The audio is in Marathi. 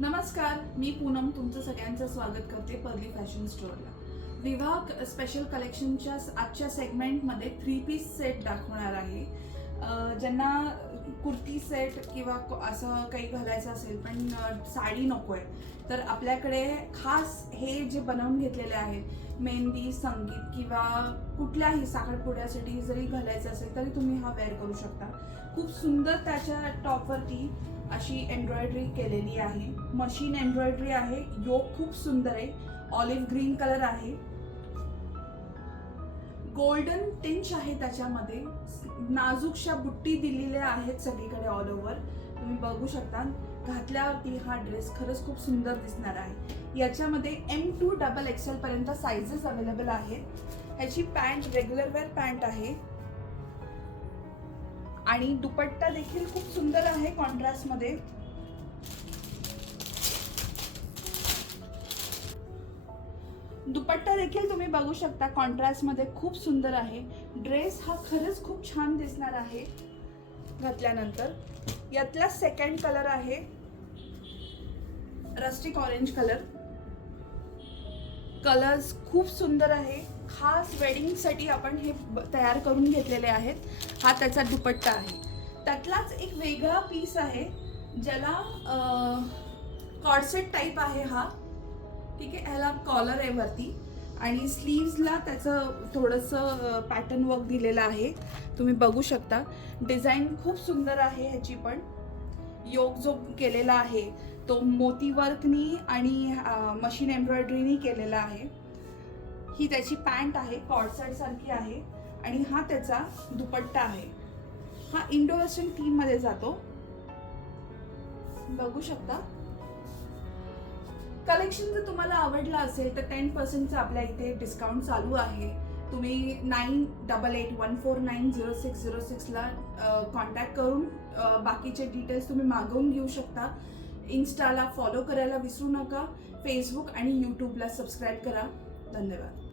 नमस्कार, मी पूनम तुमचं सगळ्यांचं स्वागत करते पर्ली फॅशन स्टोअरला. विवाह स्पेशल कलेक्शनच्या आजच्या सेगमेंटमध्ये 3 पीस सेट दाखवणार आहे. ज्यांना कुर्ती सेट किंवा असं काही घालायचं असेल पण साडी नको आहे, तर आपल्याकडे खास हे जे बनवून घेतलेले आहेत, मेहंदी, संगीत किंवा कुठल्याही साखरपुड्यासाठी जरी घालायचं असेल तरी तुम्ही हा वेअर करू शकता. खूप सुंदर त्याच्या टॉपवरती अशी एम्ब्रॉयडरी केलेली आहे. मशीन एम्ब्रॉयडरी आहे. योक खूप सुंदर आहे. ऑलिव्ह ग्रीन कलर आहे. गोल्डन टिंच आहे त्याच्यामध्ये. नाजूकशा बुट्टी दिलेल्या आहेत सगळीकडे ऑल ओव्हर. तुम्ही बघू शकता. घातल्यावरती हा ड्रेस खरंच खूप सुंदर दिसणार आहे. याच्यामध्ये M2 XXL पर्यंत साइजेस अवेलेबल आहेत. ह्याची पॅन्ट रेग्युलर वेअर पॅन्ट आहे आणि दुपट्टा देखील खूप सुंदर आहे कॉन्ट्रास्ट मध्ये. दुपट्टा देखील तुम्ही बघू शकता कॉन्ट्रास्ट मध्ये खूप सुंदर आहे. ड्रेस हा खरंच खूप छान दिसणार आहे घातल्यानंतर. यातला सेकंड कलर आहे रस्टिक ऑरेंज कलर. कलर्स खूप सुंदर आहे. खास वेडिंग साठी आपण हे तयार करून घेतलेले आहेत. हा त्याचा दुपट्टा आहे. त्यातलाच एक वेगळा पीस आहे ज्याला कॉर्सेट टाइप आहे हा. ठीक आहे. ह्याला कॉलर आहे वरती आणि स्लीव्सला त्याचं थोडंसं पॅटर्न वर्क दिलेलं आहे. तुम्ही बघू शकता. डिझाईन खूप सुंदर आहे ह्याची पण. योक जो केलेला आहे तो मोती वर्कनी आणि मशीन एम्ब्रॉयडरीनी केलेला आहे. ही त्याची पॅन्ट आहे, कॉर्सेट सारखी आहे आणि हा त्याचा दुपट्टा आहे. हा इंडो वेस्टर्न थीम मध्ये जातो. बघू शकता. कलेक्शन जर तुम्हाला आवडलं असेल तर 10% आपल्या इथे डिस्काउंट चालू आहे. तुम्ही 9881490606 ला कॉन्टॅक्ट करून बाकीचे डिटेल्स तुम्ही मागवून घेऊ शकता. इन्स्टाला फॉलो करायला विसरू नका. फेसबुक आणि यूट्यूबला सबस्क्राईब करा. धन्यवाद.